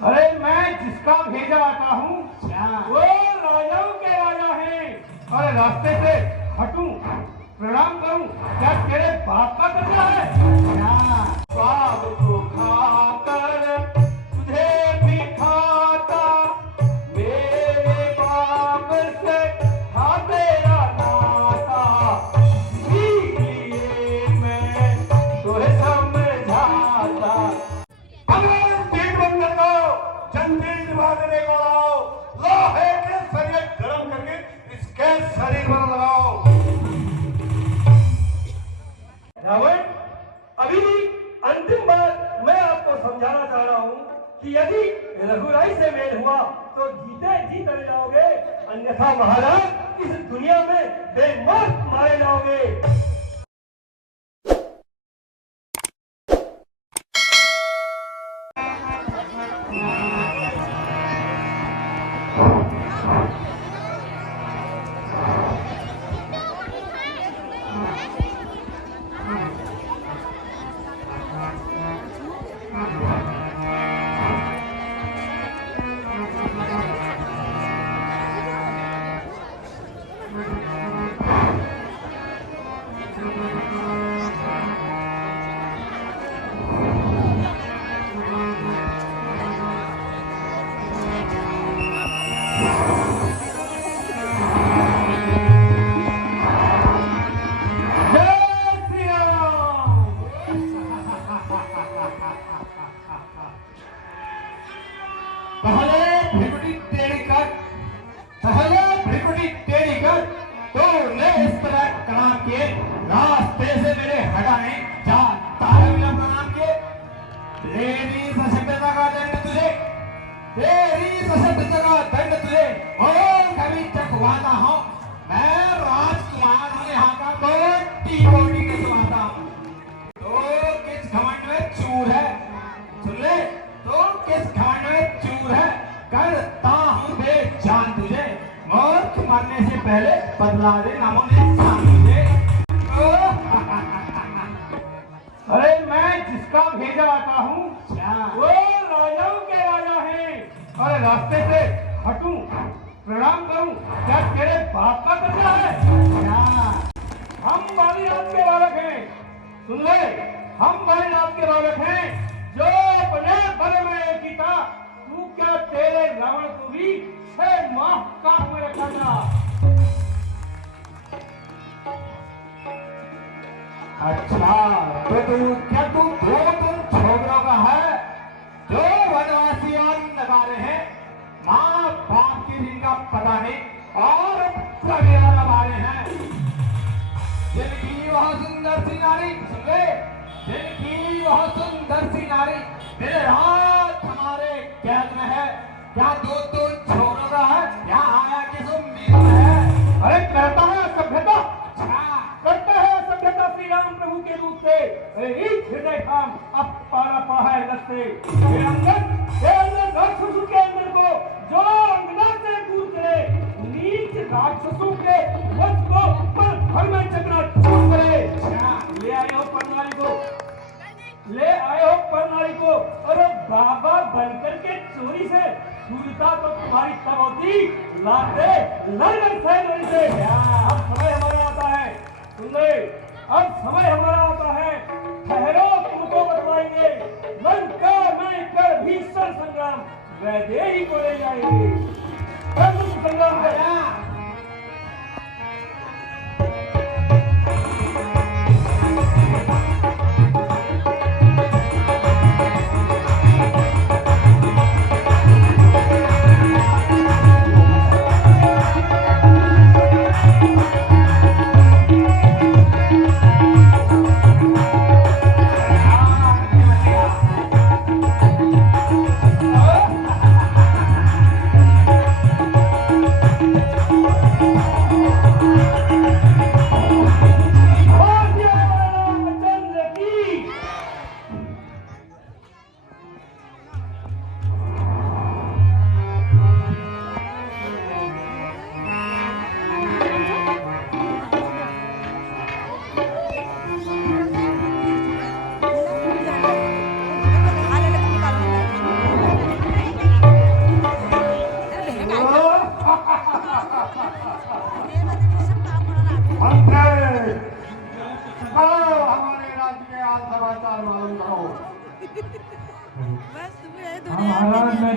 अरे मैं जिसका भेजा आता हूँ वो राजाओं के राजा हैं। अरे रास्ते से हटूं, प्रणाम करूं, क्या तेरे बाप का दर्जा है? बाप को खाकर तुझे भी खाता, मेरे बाप से था तेरा नाता, इसीलिए मैं तुझे समझाता। जंजीर बांधने को लाओ, लोहे के सरिये गरम करके इसके शरीर पर लगाओ। रावण, अभी अंतिम बार मैं आपको समझाना चाह रहा हूँ कि यदि रघुराई से मेल हुआ तो जीते जी चले जाओगे, अन्यथा महाराज इस दुनिया में बेमौत मारे जाओगे। रास्ते से मेरे हटाने जानता है बिना प्रणाम किए। तेरी सभ्यता का दंड तुझे, तेरी सभ्यता का दंड तुझे और कभी चखवाता हूँ। मैं राजकुमार हूँ, यहाँ का कोटि कोटि के सुनाता हूँ। तो किस घमंड में चूर है, सुन ले, तो किस घमंड में चूर है, करता हूँ बेजान तुझे, मौत मरने से पहले बदला दे नामों निशान तुझे। अरे मैं जिसका भेजा आता हूँ वो राजाओं के राजा हैं। अरे रास्ते से हटूं, प्रणाम करूं, क्या तेरे बाप का दर्जा है? हम बालीनाथ के बालक हैं, सुन ले, हम बालीनाथ के बालक हैं, जो अपने बल में एक था। तू क्या तेरे रावण को भी 6 माह काट में रखा था? अच्छा, तो तू छोकरों का है जो वनवासी और नगारे हैं, माँ बाप की जिनका पता नहीं और सवेरा नगारे हैं, जिनकी वह सुंदर सी नारी, सुन ले, जिनकी वह सुंदर सी नारी दिन रात हमारे कैद में है। क्या दो छोकरों का है, क्या आया किस उम्मीद में है? अरे करता है सभ्यता, करता है सभ्यता श्री राम प्रभु के रूप से। हृदय काम अब पाला पड़ा है लग से। ये अंदर राक्षसों के अंदर को जो अंगना से दूर करे, नीच राक्षसों के वश को पल भर में चकनाचूर करे। ले आए हो परनारी को, ले आए हो परनारी को। अरे बाबा बनकर के चोरी से दूरता तो तुम्हारी तब होती, लाते लड़कर सहनोरी से। अब समय हमारा आता है, सुन ले, अब समय हमारा आता है, ठहरो तुमको बतलाएंगे। लंका में कर भीषण संग्राम वैदेही को ले जाएंगे। संग्राम है।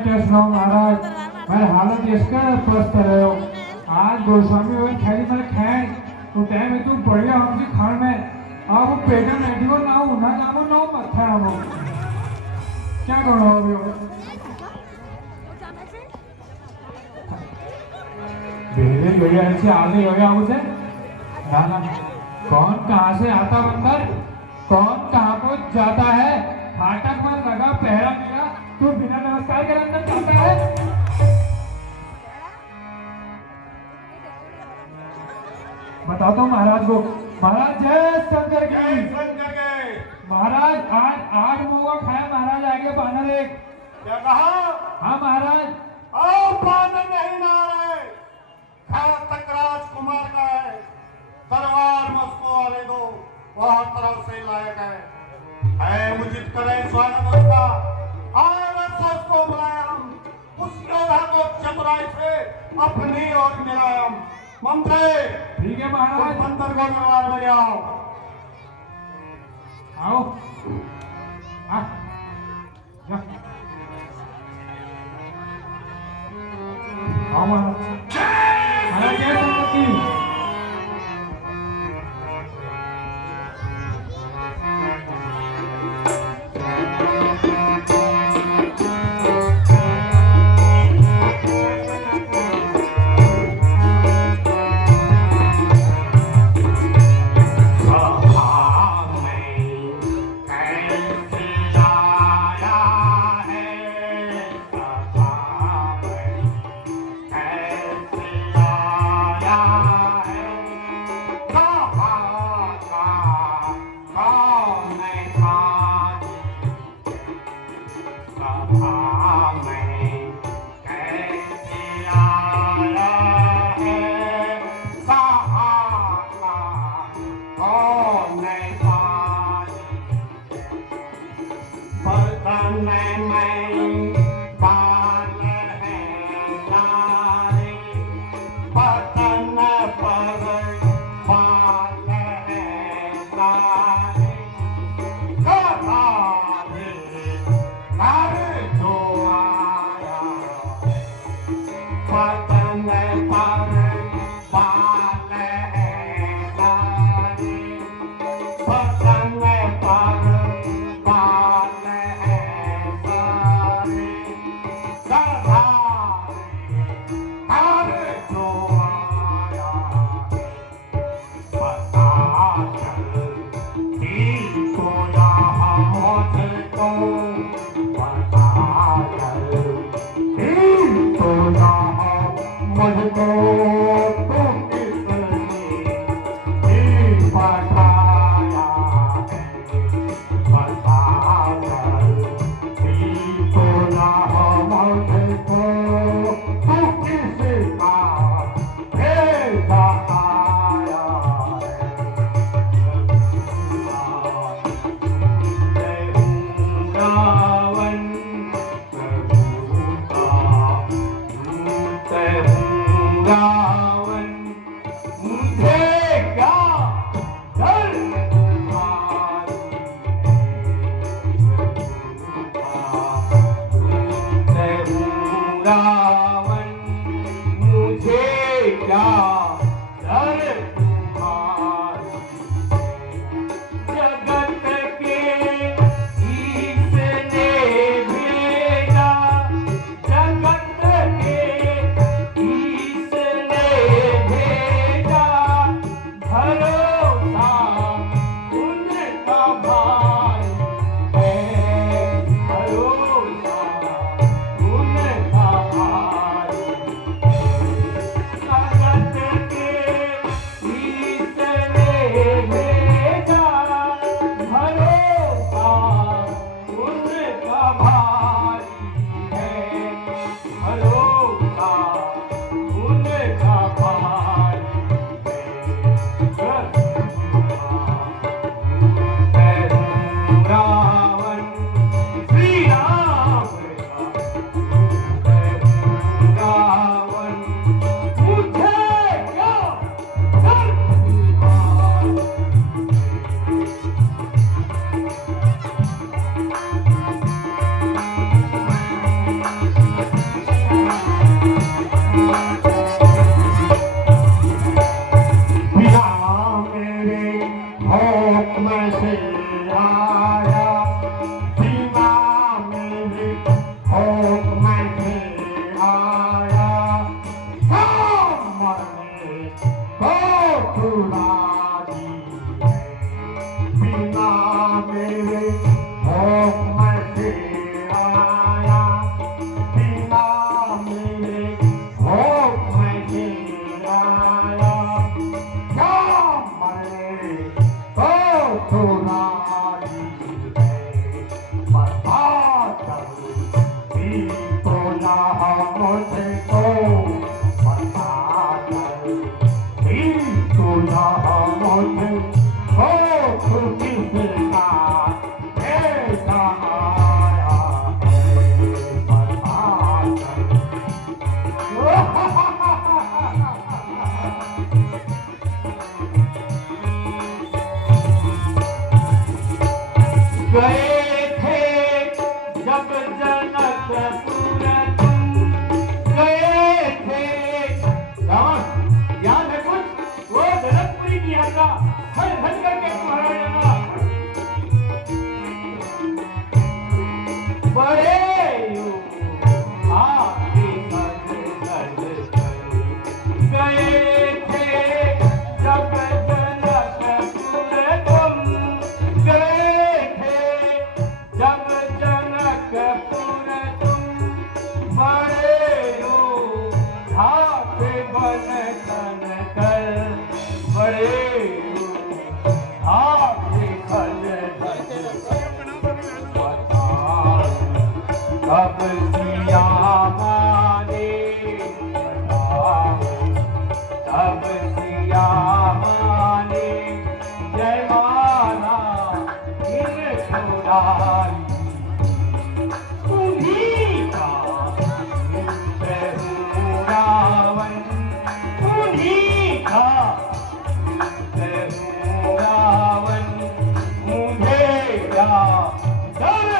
क्या सुनाऊं महाराज, मेरे हालत इसका पस्त रहे हो। आज गोस्वामी वही खैरी मैंने खैर तो टाइम तू बढ़िया हमसे खान में अब वो पेटा नहीं हो ना उन्हा नामो ना मत्था नामो क्या करो अभी बेरे बेरे ऐसे आने हो गया मुझे ना ना कौन कहाँ से आता बंदर, कौन कहाँ को जाता है, फाटक में लगा पहरा मेरा, तू बिना नमस्कार के अंदर जाता है। बताता हूँ महाराज को। महाराज जय शंकर की। महाराज आज 8 मोगा खाया महाराज, आगे बानर एक। क्या कहा? हाँ महाराज। बानर नहीं ना रहे, खाया तक राजकुमार का है, तलवार में उसको वाले दो, वह तरफ से लायक है उचित करे स्वागत उसका। आनंद से उसको बुलाया हम, उस योद्धा को चतुराई से अपनी ओर मिलाया हम। मंत्री ठीक है महाराज, मंदिर को दरबार में आओ। आओ आओ महाराज। जय शंकर की। ना मुझको बता कर, तू ना मुझको खुशी मिलता ऐसा आया है बता कर। गए थे जब जनकपुर तुम गए थे, याद है कुछ वो जनकपुरी की यात्रा हर हर करके तुम्हारा जाना बड़े गए थे जब जनकपुर तुम गए थे, जब जनकपुर तुम बड़े हाथ बन तन कर, बड़े हाथ बन अब सिया माने अब सिया माने जय माला इन छुड़ाई, उन्हीं का मित्र हूँ रावण, उन्हीं का मित्र हूँ रावण, मुझे क्या डर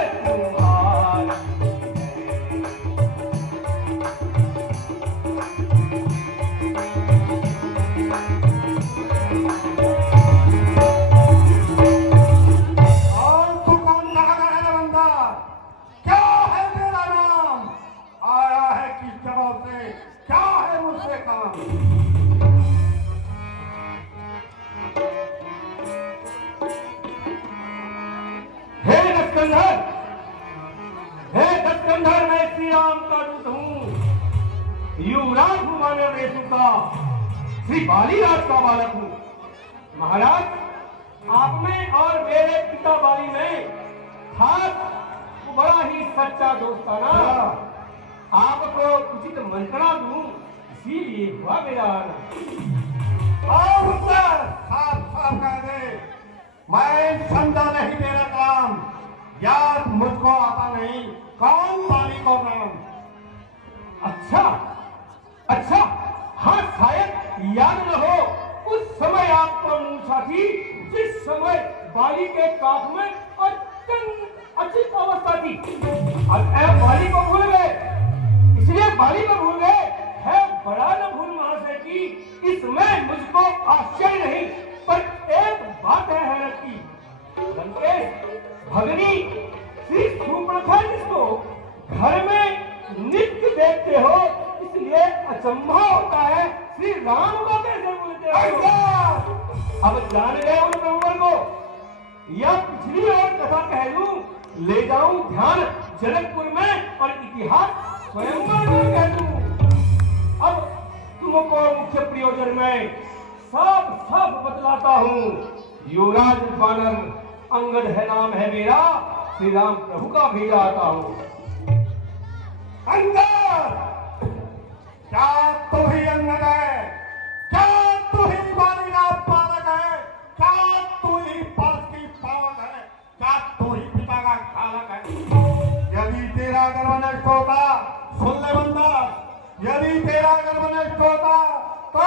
तुम्हारी कंधर मैं श्री राम का दूत हूँ, युवराज हूँ मानव रेशु का, श्री बाली राज का बालक हूँ। महाराज, आप में और मेरे पिता बाली में था बड़ा ही सच्चा दोस्ताना, आपको उचित मंत्रणा दूं, इसीलिए हुआ मेरा आना। और साफ कह दे, मैं समझा नहीं तेरा काम, याद मुझको आता नहीं, कौन बाली को नाम? अच्छा अच्छा, हाँ शायद याद न हो, उस समय आपको मूछा थी जिस समय बाली के काख में अत्यंत अचित अवस्था थी। अब बाली को भूल गए, इसलिए बाली को भूल गए, है बड़ा न भूल महाशय की, इसमें मुझको आश्चर्य नहीं, पर एक बात है हैरत की। लंकेश भगनी श्री शूर्पणखा जिसको घर में नित्य देखते हो, इसलिए अचंभा होता है, श्री राम को कैसे बोलते हो? अब जान गए उन प्रभुवर को, यह पिछली और कथा कह लूं, ले जाऊं ध्यान जनकपुर में और इतिहास स्वयंवर में कह दूं। अब तुमको मुख्य प्रयोजन में सब बतलाता हूं। युवराज वानर अंगद है नाम है मेरा, श्री राम प्रभु का भेजा आता हूं। अंगद, क्या तू ही अंगद है? क्या तू ही बाली का पालक है? क्या तू ही पास की पावक है? क्या तू ही पिता का खालक है? यदि तेरा गर्व नष्ट होता, सुन ले बंदा, यदि तेरा गर्व नष्ट होता तो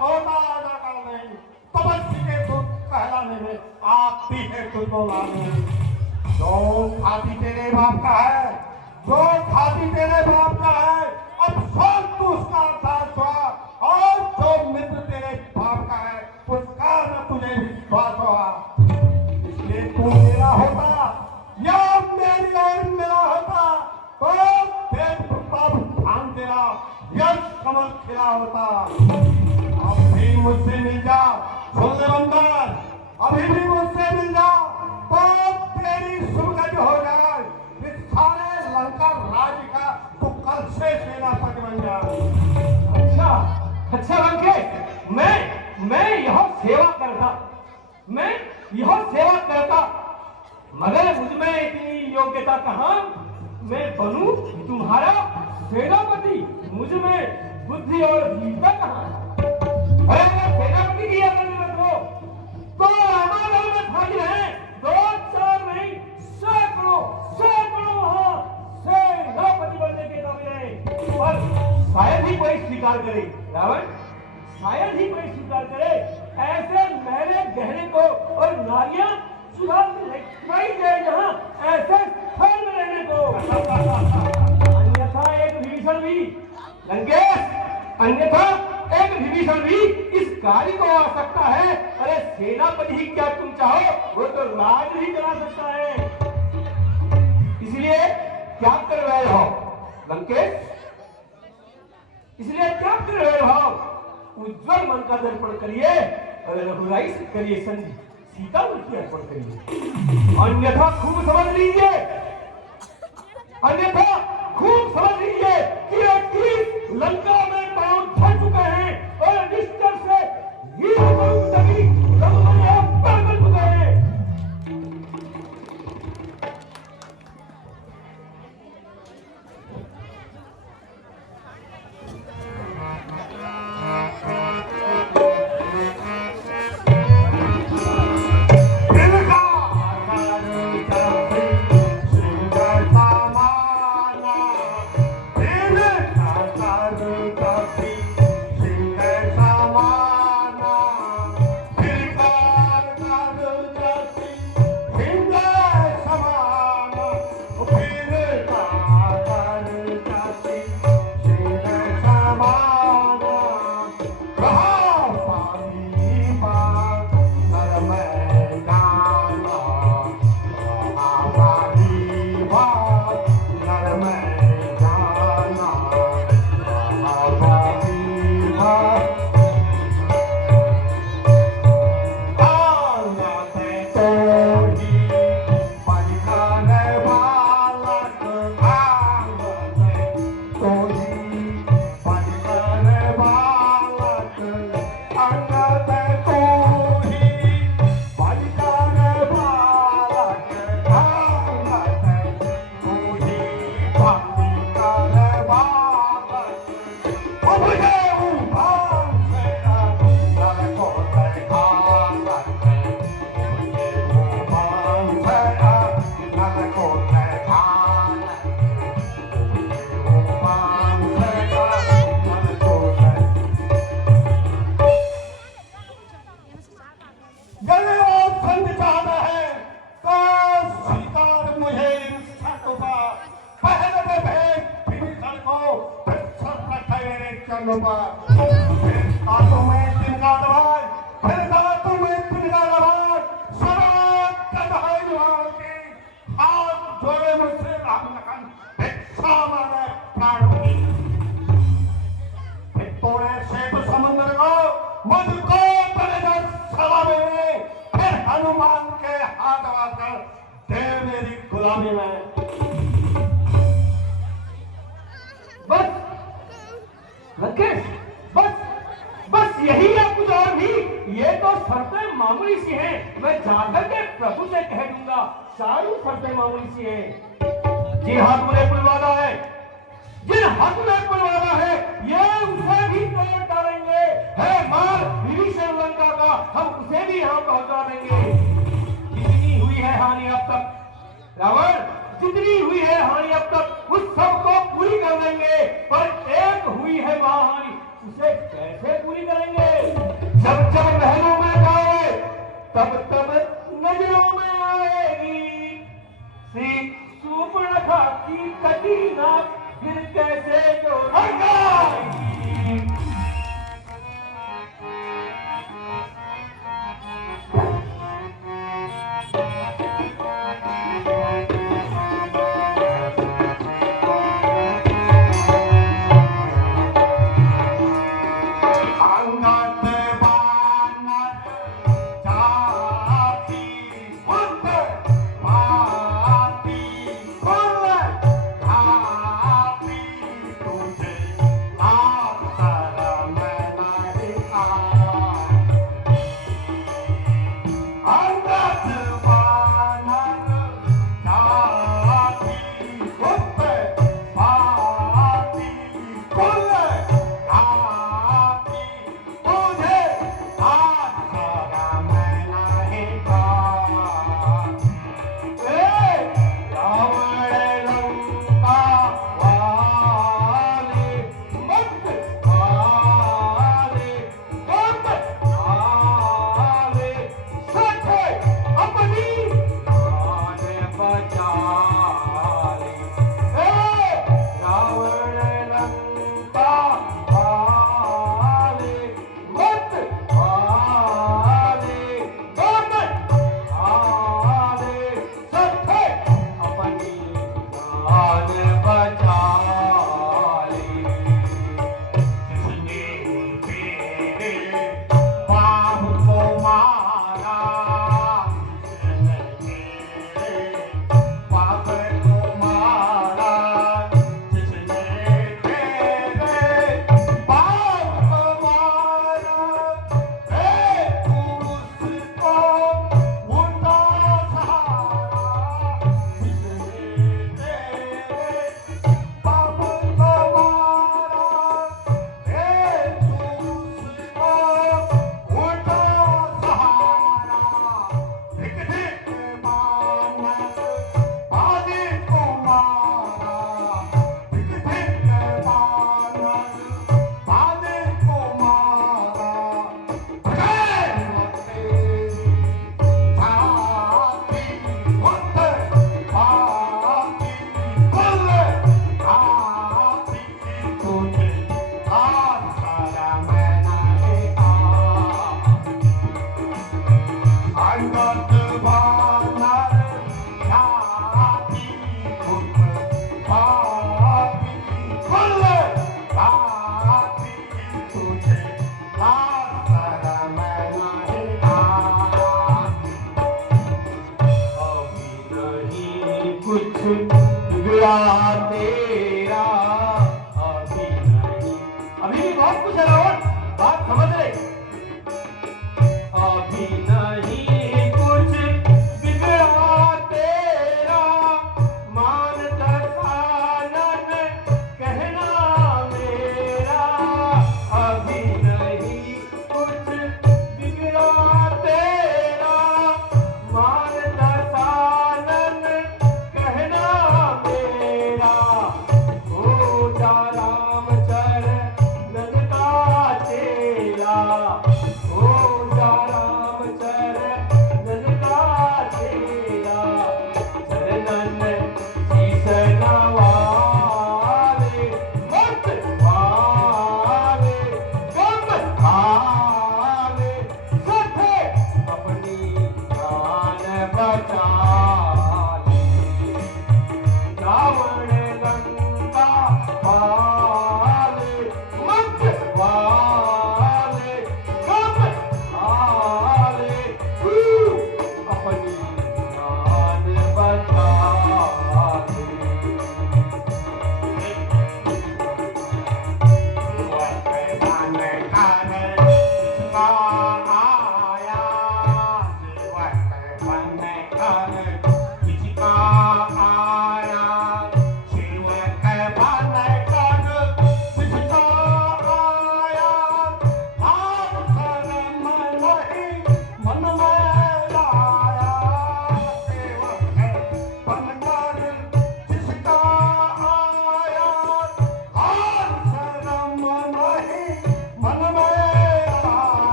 होता राजा का नहीं, तपस्वी के दूत कहलाने में आप भी है तुझको लाने। जो खाती तेरे बाप का है, जो खाती तेरे बाप का है, अब सब तू उसका दास हुआ, और जो मित्र तेरे बाप का है उसका न तुझे विश्वास हुआ। इसलिए तू मेरा होता या मेरी और मेरा होता तो तेज प्रताप धाम तेरा यश कमल खिला होता। अब भी मुझसे मिल जा, सुन ले बंदर, अभी भी मुझसे मिल जा तो तेरी सुगंध हो जाए, इस सारे लंका राज्य का तू कल से सेनापति बन जा। अच्छा लंकेश, मैं यह सेवा करता, मगर मुझमें इतनी योग्यता कहाँ मैं बनूं तुम्हारा बुद्धि और वीरता कहाँ है? अरे अगर सेनापति की अगर हो तो हमारे में भागी है 2-4 नहीं सैकड़ों वहां सेनापति बनने के काबिल है। और शायद ही कोई स्वीकार करे रावण, शायद ही कोई स्वीकार करे ऐसे महले गहने को और नारियां सुधाई जाए जहां ऐसे स्थल में रहने को। अन्यथा एक विभीषण भी लंकेश, अन्यथा एक विभीषण भी इस कार्य को आ सकता है। अरे सेनापति ही क्या तुम चाहो वो तो राज ही चला सकता है। इसलिए क्या कर रहे हो लंकेश, इसलिए क्या कर रहे हो? उज्जवल मन का दर्पण करिए और रघुराई से करिए संधि, सीता की अर्पण करिए। अन्यथा खूब समझ लीजिए, अन्यथा खूब समझ लीजिए कि लंका में पांव धर चुके हैं और निश्चर से ही रघुराई कर चुके हैं।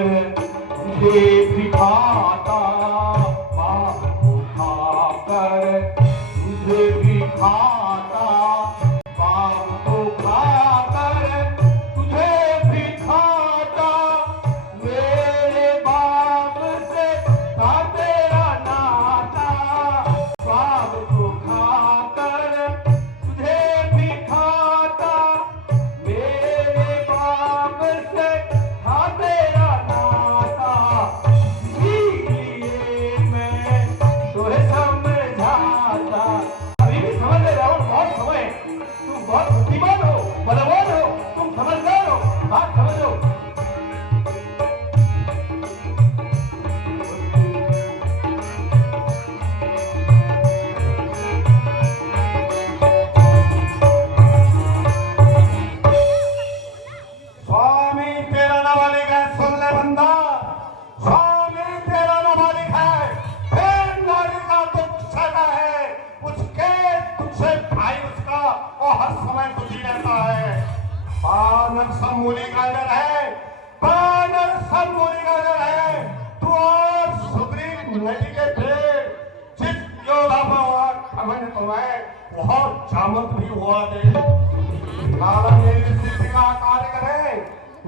खाकर तुझे दिखाता, पाप को खाकर तुझे दिखाता, पाप को खाकर तुझे दिखाता। मेरे बाप से था तेरा नाता, पाप को खाकर तुझे दिखाता। मेरे बाप से था तेरा नाता, इसीलिए मैं तुम्हें समझाता। अभी भी समझ ले रावण, बहुत समय, तुम बहुत बुद्धिमान हो, बलवान हो, तुम समझदार हो, बात समझो। स्वामी तेरा नाम लिखा है, सुन ले बंदा, स्वामी तेरा नाम लिखा है। फिर नारी का दुख सहता है, उसके तुझसे भाई उसका और हर समय दुखी रहता है। बानर सब मूली का डर है, बानर सब मूली का डर है। तू और सुग्रीव नदी के पेड़ जिस योद्धा पर हमने तुम्हें बहुत जामत भी हुआ दे। लाल नील शिल्प का कार्य करे,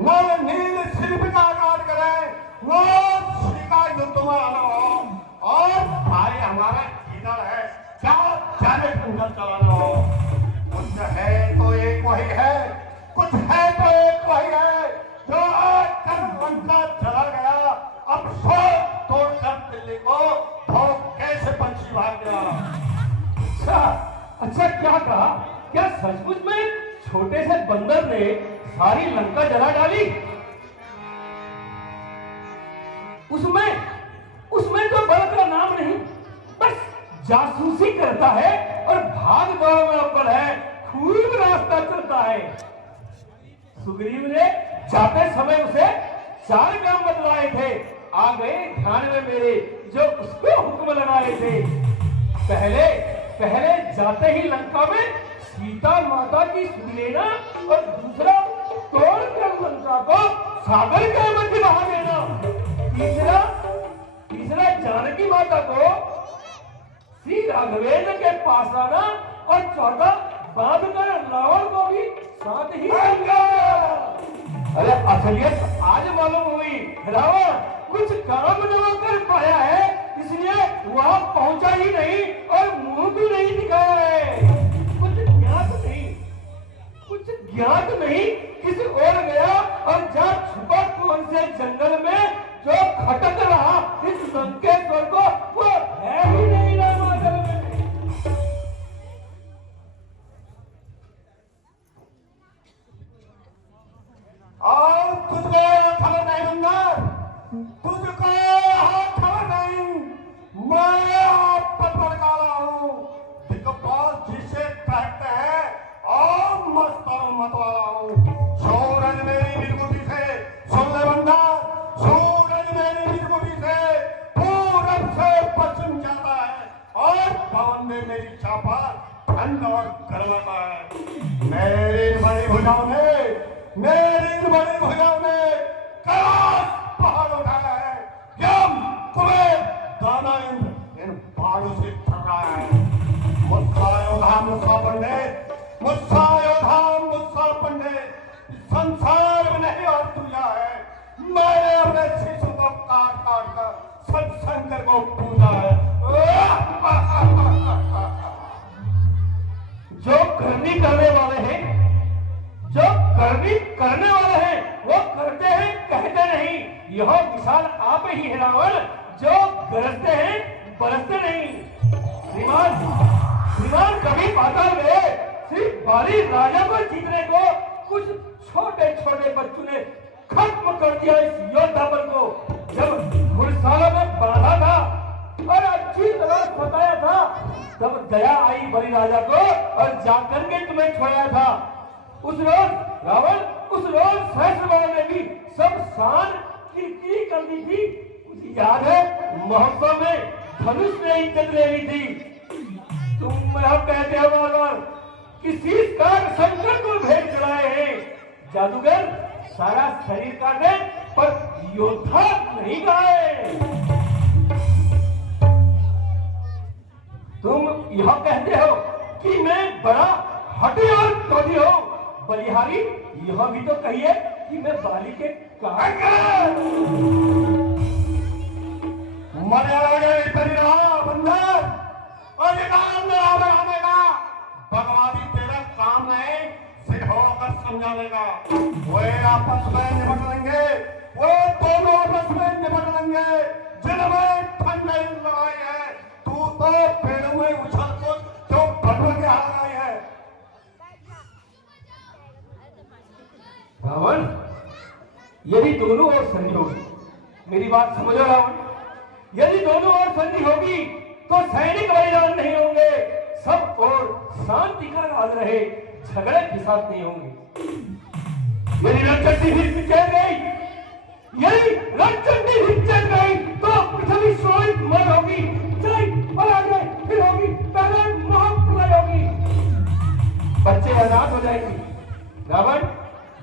लाल नील शिल्प का कार्य करे, वो श्री का युद्ध में आना हो और भाई हमारा इधर है, क्या जाने जंगल चलाना हो। कुछ है तो एक वही है, कुछ है तो एक वही है, जो आज तक लंका चला गया, अब सोच तोड़कर दिल्ली को धोखे से पंछी भाग गया। अच्छा क्या कहा? क्या सचमुच में छोटे से बंदर ने सारी लंका जला डाली? उसमें तो बल का नाम नहीं, बस जासूसी करता है और भाग दौड़ में अव्वल है, खूब रास्ता चलता है। सुग्रीव ने जाते समय उसे 4 काम बतलाए थे, आ गए ध्यान में मेरे, जो उसको हुक्म लगाए थे। पहले जाते ही लंका में सीता माता की सुन लेना, और दूसरा तोड़ कर लंका को सागर के मध्य बहा देना। तीसरा जानकी माता को श्री राघवेंद्र के पास लाना, और चौथा बांध कर रावण को भी साथ ही अरे असलियत आज मालूम हुई, रावण कुछ काम न कर पाया है, इसलिए वहां पहुंचा ही नहीं और मुंह भी नहीं दिखाया है। कुछ ज्ञात नहीं किस ओर गया, और जहाँ छुपा कौन से जंगल में जो खटक रहा इस लंकेश्वर को, वो है ही नहीं रामाचल में। और तुझको खबर नहीं बंदर, तुझको खबर नहीं, मैं आप पर भड़काला हूँ, दिग्गज जिसे कहते हैं और मस्तर मत वाला हूँ। सूरज मेरी बिरगुटी से, सुन ले बंदा, सूरज मेरी बिरगुटी से पूरब से पश्चिम जाता है, और पवन में मेरी चापा ठंड और गर्माता है। मेरी बड़ी भुजाओं ने कैलाश पहाड़ उठाया है, यम कुबेर दाना इंद्र इन पहाड़ों से ठग रहा है। मुस्सा योद्धा मुस्सा पंडित, मुस्सा योद्धा मुस्सा पंडित, संसार में नहीं और तुझा है। मैंने अपने शिशु को काट कर सत्संग को पूजा है। जो करनी करने वाले हैं, जो करने वाले हैं, वो करते हैं, कहते नहीं। यह विशाल आप ही है रावण, जो गरजते हैं बरसते नहीं। श्रीमान कभी पाताल गए, श्री बाली राजा को जीतने को कुछ छोटे छोटे बच्चों ने खत्म कर दिया इस योद्धा बल को। जब घुड़सालों में बांधा था और अच्छी तरह बताया था, तब दया आई बली राजा को और जाकर के तुम्हें छोड़ा था। उस रोज रावण, उस रोज सहस्त्रबाहु ने भी सब शान किरकिरी कर दी थी। मुझे याद है महोत्सव में धनुष ने इज्जत ले ली थी। तुम कहते हो बार बार किसी कार शंकर को भेंट चढ़ाए हैं। जादूगर सारा शरीर काटे पर योद्धा नहीं गाए। तुम यह कहते हो कि मैं बड़ा हठी और क्रोधी हूं। बलिहारी यह भी तो कहिए कि मैं बाली के मर्यादा तेरी रहा बंदर और ये काम मेरा बनाने का भगवानी तेरा काम नहीं सिर्फ होकर समझाने का। वो आपस में निपट लेंगे, वो दोनों आपस में निपट लेंगे जिनमें ठंडी लड़ाई है। तू तो पेड़ों में उछल को जो भटक के आ रही है। रावण यदि दोनों ओर संधि होगी, मेरी बात समझो रावण, यदि दोनों ओर संधि होगी तो सैनिक बलिदान नहीं होंगे, सब ओर शांति का राज रहे, झगड़े फिसाद नहीं होंगे। यदि रणचंडी भी चल गई, यदि रणचंडी भी चल गई तो पृथ्वी स्वयं मर होगी, जय और आगे फिर होगी, पहले महाप्रलय होगी। बच्चे अनाथ हो जाएंगे रावण,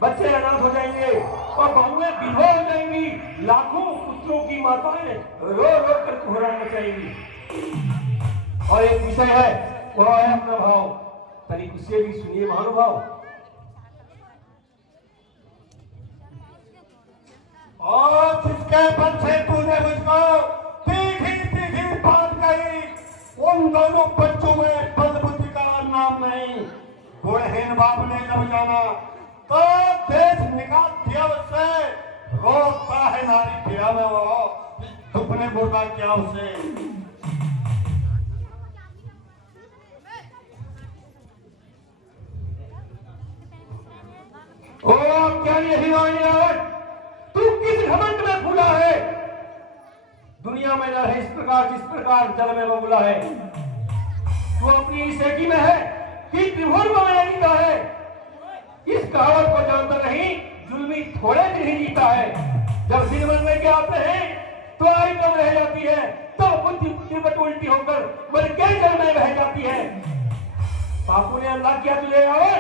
बच्चे अनाथ हो जाएंगे और बहुएं विधवा हो जाएंगी। लाखों पुत्रों की माताएं रो रो कर कोहरा मचाएंगी। और एक विषय है, वह है अपना भाव। तनिक उसे भी सुनिए महानुभाव। और जिसके बल से तूने मुझको तीखी तीखी बात कही, उन दोनों बच्चों में बल बुद्धि का नाम नहीं। गुणहीन बाप ने जब जाना तो देश निकाल दिया उससे, रोकता है नारी पिया में वो तुमने बोला क्या उसे। ओ क्या यही रावण, तू किस घमंड में फूला है? दुनिया में न रहे इस प्रकार जिस प्रकार जल में बबूला है। तू अपनी इस एकी में है कि त्रिभुवन में का है। इस कहावत को जानता नहीं, जुल्मी थोड़े दिन ही जीता है। जब दिन मन में क्या आते हैं तो आई कम रह जाती है, तो बुद्धि तिरपट उल्टी होकर मन के जल में बह जाती है। पापू ने अल्लाह किया तुझे रावण,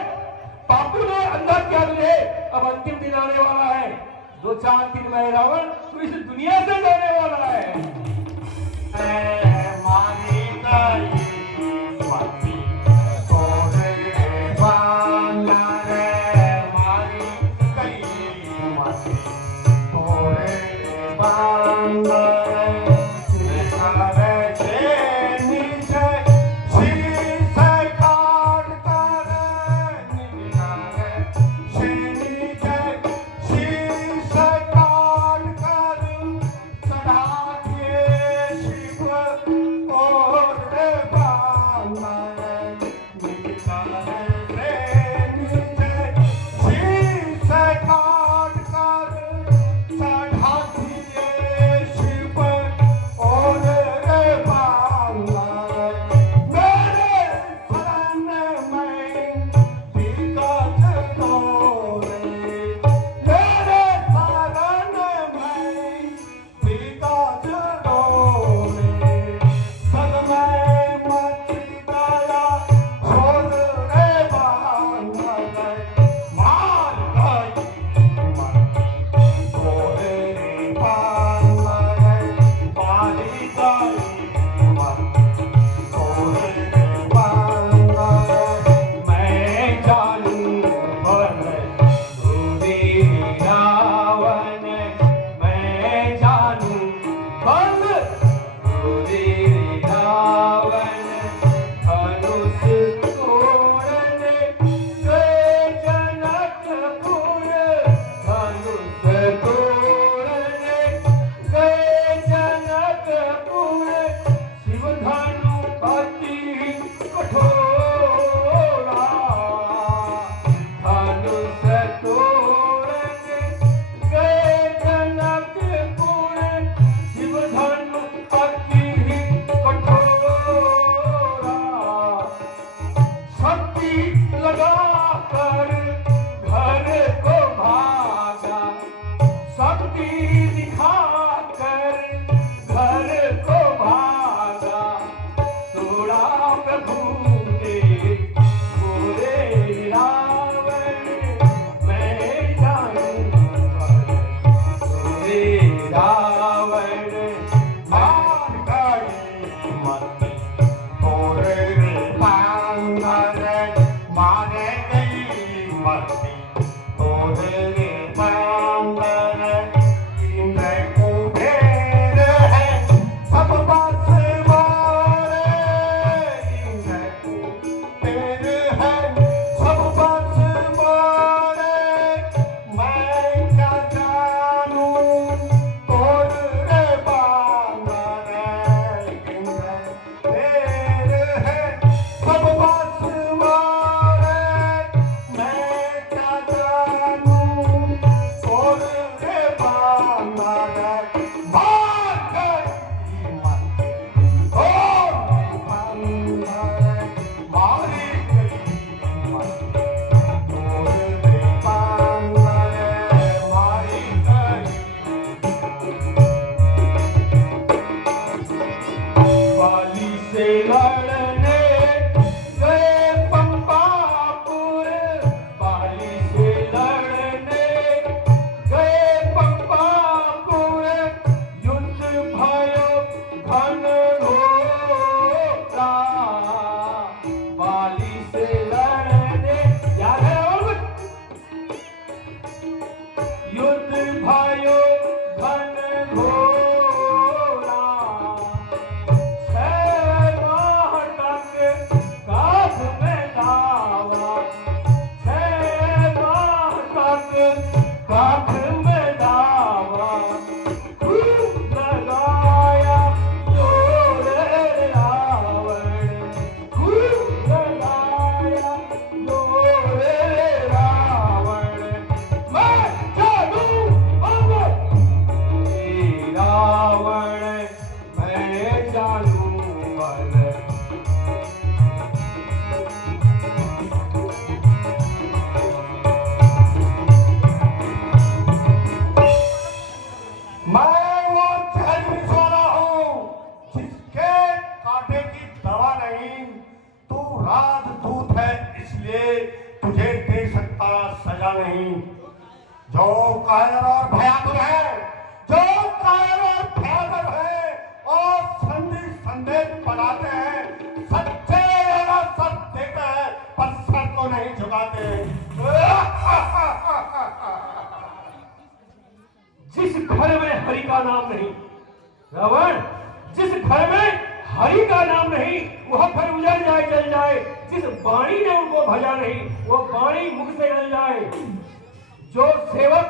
पापू ने अल्लाह किया तुझे। अब अंतिम दिन आने वाला है, 2-4 दिन में रावण तू इस दुनिया से जाने वाला है। इसलिए तुझे दे सकता सजा नहीं। जो कायर और भयातुर है, जो कायर और भयातुर है और संदेश बनाते हैं, सच्चे और सच देते हैं पर सर को नहीं झुकाते। जिस घर में हरि का नाम नहीं, रावण, जिस घर में हरि का नाम नहीं, वह घर उजड़ जाए, जल जाए। जिस वाणी ने उनको भजा नहीं, वो वाणी मुख से जल जाए। जो सेवक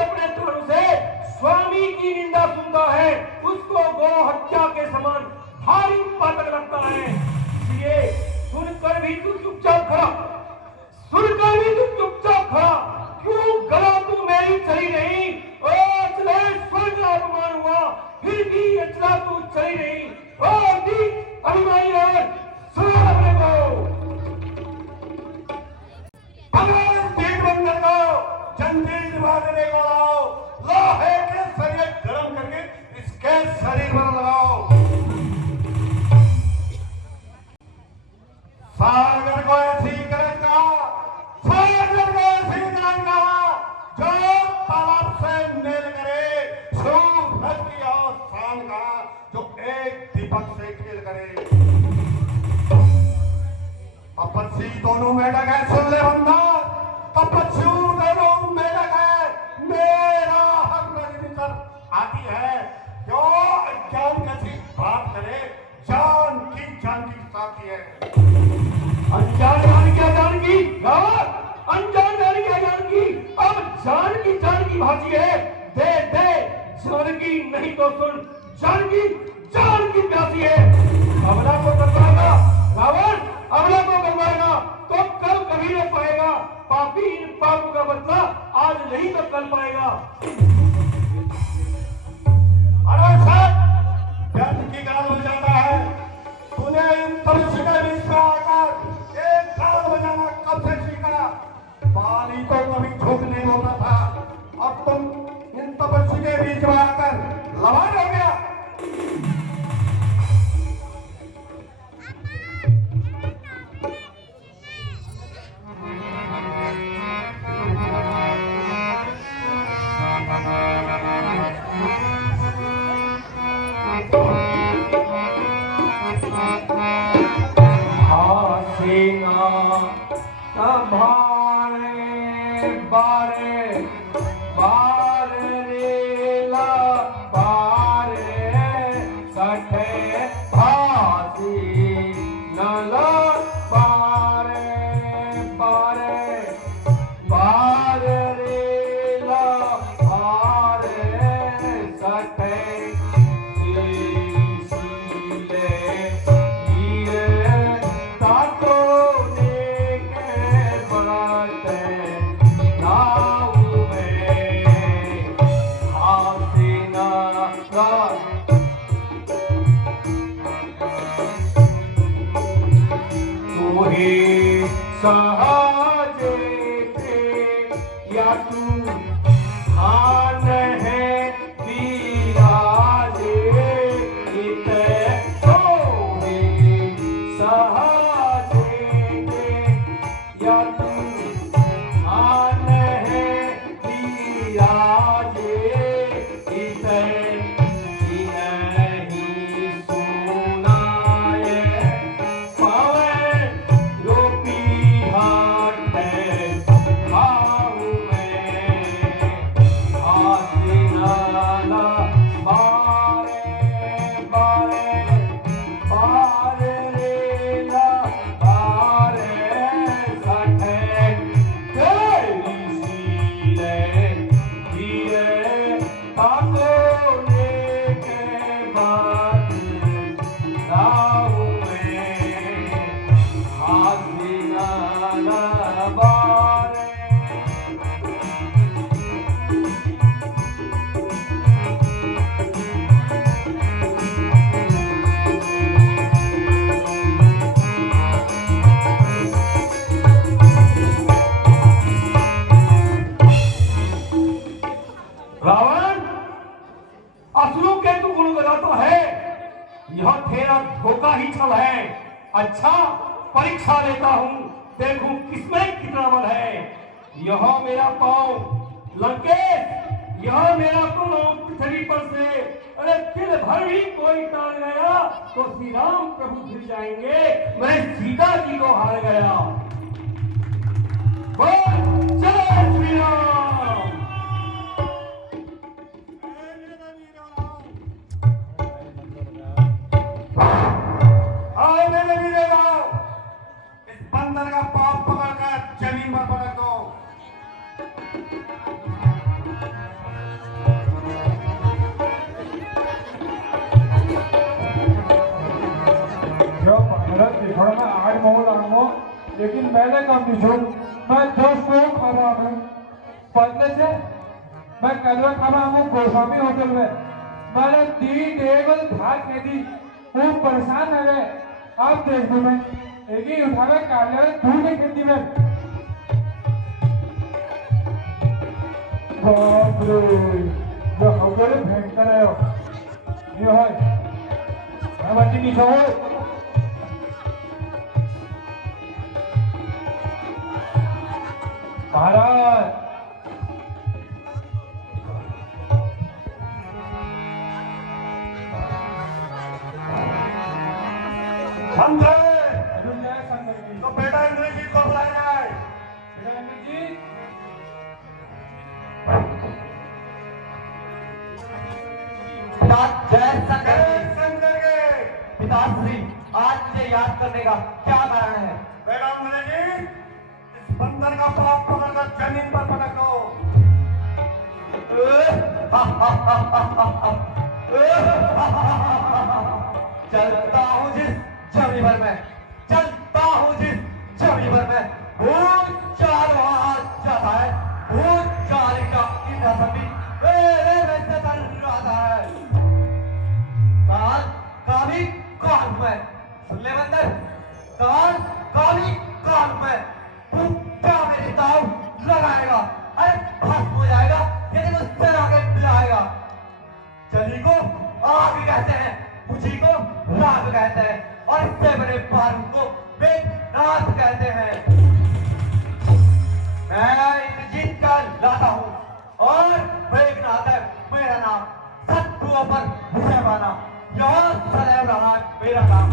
अपने तन से स्वामी की निंदा सुनता है, उसको गौ हत्या के समान भारी पातक लगता है। इसलिए सुनकर भी तू चुपचाप खड़ा, सुनकर भी तू चुपचाप खड़ा। क्यों गला तू मेरी चली नहीं? ओ चले स्वर्ग अपमान हुआ, फिर भी अचला तू चली नहीं। ओ दी अभिमानी है, सुन अपने को। अगर पेट बंदर को जंजीर बांधने को लाओ, लोहे के सरिये गरम करके इसके शरीर पर लगाओ। सागर को ऐसी करेगा, सागर को ऐसी करेगा जो तालाब से मेल करे, सूरज की और शान का जो एक दीपक से खेल करे। तपस्वी दोनों मेढक है, सुन ले बंदा, तपस्वी दोनों मेढक है। मेरा हक नजर आती है, जो अज्ञान कैसी बात करे, जान की साथी है। अनजान जान क्या जान की, अनजान जान क्या जान की, अब जान की भाजी है। दे जान की नहीं तो सुन, जान की प्यासी है। अबला को करवाएगा रावण, अबला को करवाएगा तो कल कभी न पाएगा। पापी इन पापों का बदला आज नहीं तो कल पाएगा। अरे साहब, व्यर्थ की गाल बजाता है। तूने इन तपस्वी के बीच में आकर एक गाल बजाना कब से सीखा? पानी तो कभी झूठ नहीं बोलता था, अब तुम इन तपस्वी के बीच में आकर लवान हो गया। बारे बारे लीला बारे सठे भासी नला बारे बारे बारे लीला बारे सठे सीले ये तातो ने के बराते सहाजे थे या तू खान है विराजे इते सोहे सहाजे थे या तू खान है विराजे इते नहीं सुनाए पावे रोपी हाथ है खाऊं मैं आसिनाला बारे बारे बारे रेला बारे सठे तेरी सीले दिए ताको लेके बात राहूं मैं आसिनाला बारे। रावण, असुरों के तू गुण गाता है, यह तेरा धोखा ही छल है। अच्छा परीक्षा लेता हूँ, देखूं किसमें कितना बल है। यह मेरा पांव लंकेश, यह मेरा पांव पृथ्वी पर से अरे तिल भर भी कोई टाल गया तो श्री राम प्रभु गिर जाएंगे। मैं सीता जी को हार गया। बोल जय श्री राम। आओ मेरे वीरे आओ, इस बंदर का पांव पकड़कर जमीन पर पटक दो। आग मोह लागो, लेकिन मैंने कम नहीं मैं दोस्तों खाना हूँ पहले से मैं कल खाना हूँ गोस्वामी होटल में। मैंने 3 टेबल भात के दी, वो परेशान है गए। आप देख दो, मैं एक ही उठावे कार्यालय दूर की खेती में। बाप रे, जो हमारे भयंकर है ये है। मैं बच्ची नहीं छो महाराज। तो बेटा इंद्रजीत को बुलाया जाए। बेटा इंद्रजीत, जय शंकर शंकर के पिताश्री, आज मुझे याद करने का क्या कारण है? बेटा इंद्रजीत, इस बंदर का पांव पकड़कर जमीन पर पटक दो। चलता हूँ जिस जमी भर में, चलता हूँ जिस जमी भर में, भूत चाल वहां जाता है, भूत चाल का इंद्र सभी मेरे में से चल रहा है। काल का भी काल में, सुन ले बंदर, काल का भी काल में, तू क्या मेरे दाव लगाएगा? अरे भस्म हो जाएगा यदि मुझसे आगे मिलाएगा। जली को आग कहते हैं, बुझी को राग कहते हैं, और इससे बड़े बारूद को वेदनाथ कहते हैं। मैं इंद्रजीत का लाता हूँ और वेदनाथ है मेरा नाम। शत्रुओं पर विजय पाना यह सदैव रहा मेरा काम।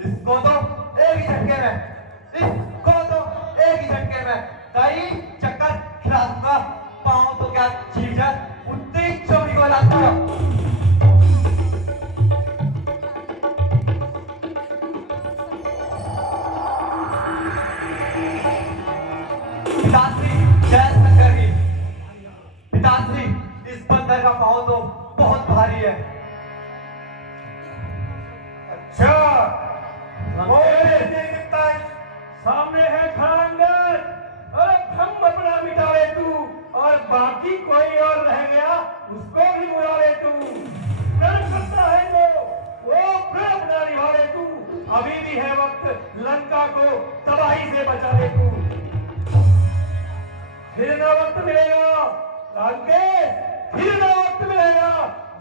इसको तो एक ही झटके में, इसको तो एक ही झटके में कई चक्कर खिला दूंगा। पाँव तो क्या चीज है, उतनी चौड़ी को लाता हूँ। पिताश्री, जय शंकर की। पिताश्री, इस बंदर का पाँव तो बहुत भारी है। अच्छा, वो कितना है? सामने है खड़ांगन। अरे हम अपना मिटा ले तू, और बाकी कोई और रह गया उसको भी बुला ले तू। कर सकता है तो वो प्रण अपना निभा ले तू। अभी भी है वक्त, लंका को तबाही से बचा ले तू। फिर ना वक्त मिलेगा लंकेश, फिर ना वक्त मिलेगा।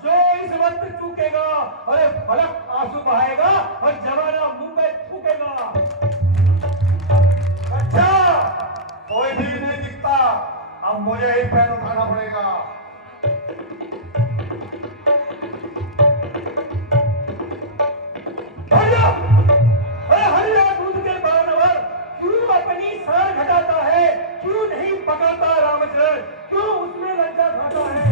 जो इस वक्त चूकेगा, अरे फलक आंसू बहाएगा और जमाना मुंह में थूकेगा। अच्छा, कोई भी नहीं दिखता, अब मुझे ही पैर उठाना पड़ेगा। हरिया, अरे हरिया दूध के बानवर, क्यों अपनी सार घटाता है? क्यों नहीं पकाता रामचरण? क्यों उसमें लज्जा खाता है?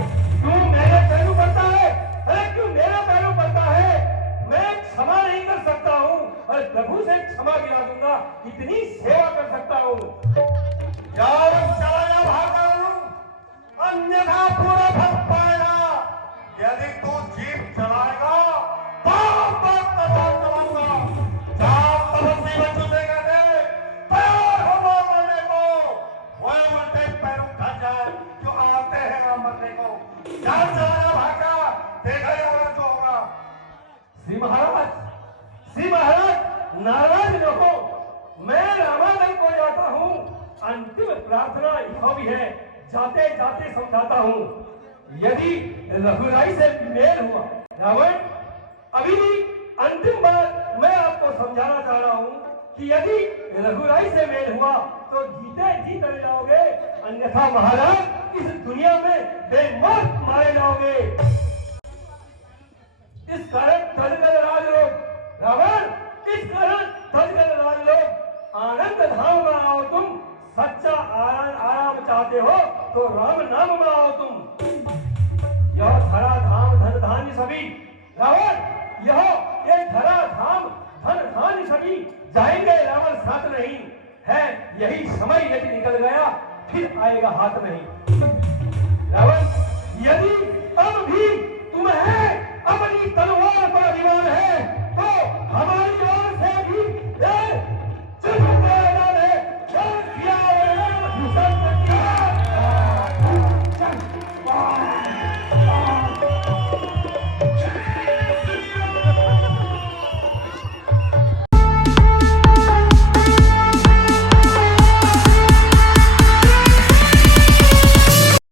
क्यों मेरे पैरों पड़ता है? अरे क्यों मेरा पैरों पड़ता है? मैं क्षमा नहीं कर सकता हूँ, और प्रभु से क्षमा गिरा दूंगा, इतनी सेवा कर सकता हूँ। जाओ चला जा भागा, अन्यथा पूरा फंस पाएगा। यदि तू जीप चलाएगा तो बात चलाऊंगा। जाओ तपस्वी बच्चों से कहते तैयार हो मरने को, वो उल्टे पैरों खा जाए जो आते हैं वहां मरने को। जाओ चला जा भागा, देखा जाएगा जो होगा। श्री महाराज नाराज न हो, मैं रामानंद को जाता हूँ। अंतिम प्रार्थना यह भी है, जाते जाते समझाता हूँ। यदि रघुराई से मेल हुआ रावण, अभी भी अंतिम बार मैं आपको समझाना चाह रहा हूँ कि यदि रघुराई से मेल हुआ तो जीते जी चले जाओगे, अन्यथा महाराज इस दुनिया में बेईमान